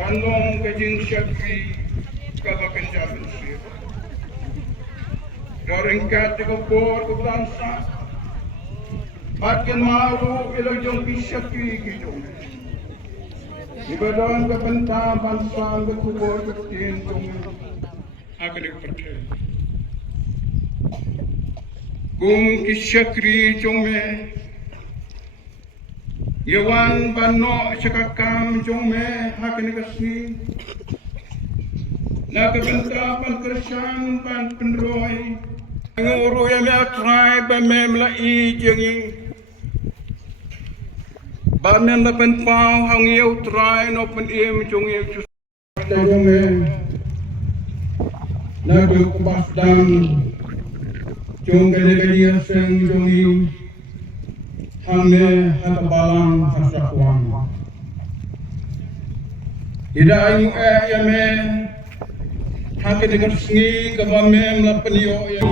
Kanong kajing syakri kabakan jamin sir. Riewngeit ko por ko bangsa. Makin maru ilang jong syakri kijong. Ibadan ka banta bangsa ang kubor ko tin jong akan percaya. Kung syakri jong me Yawan bano syakakam jong me hakin kasni nakabenta pan kersan pan penroy nguru ya me try ba me mlai jengi ba me na pen pau hang eu try no pen em jong eu jong me na du pas dang jong kene kene seng jong eu Hame hatabalang sa Sakwang. Ida ayu yame hake dengan sengi kabame mlapeniyo ya.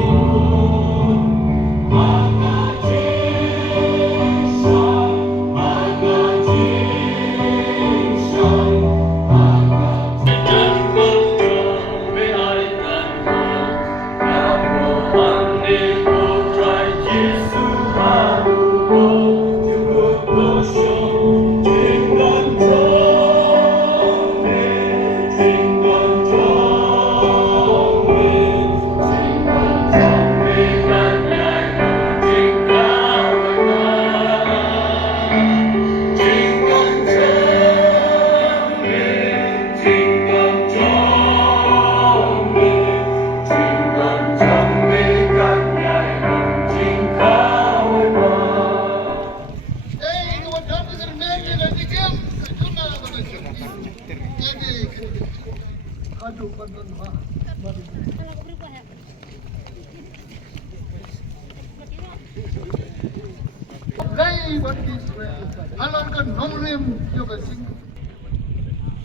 Lai bagi Israel, alamkan nomrem juga sing.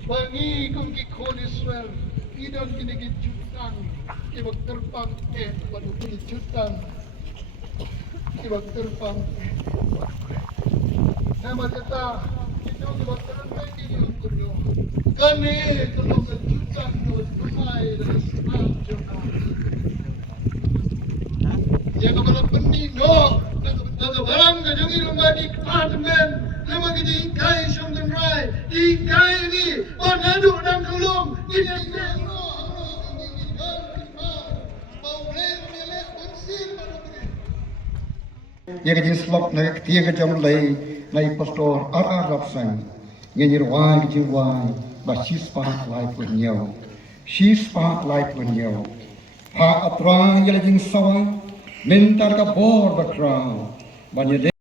Bagi kong kikon Israel, tidak kini kijutan, ibak terbang baru kini jutan, ibak terbang. Nama kita itu ibak terbang ini untuknya. Kami kalau kejutan buat rumai dari senang juga. Ya kepada penino. Nagabarang ka jang ilong di department na magigingkay siyang danray. Ingkay ni panado ng kulong. Ginagawa mo ang magigingkay Paulen milik pansin manubrin. Yang jenis slop na ketiga jam lay na pastor Arab sang. Ngirwai jiwai ba sispa lai punyo. Sispa lai punyo. Pa atra yang sawa mentar ka bor ba kraw. Banyak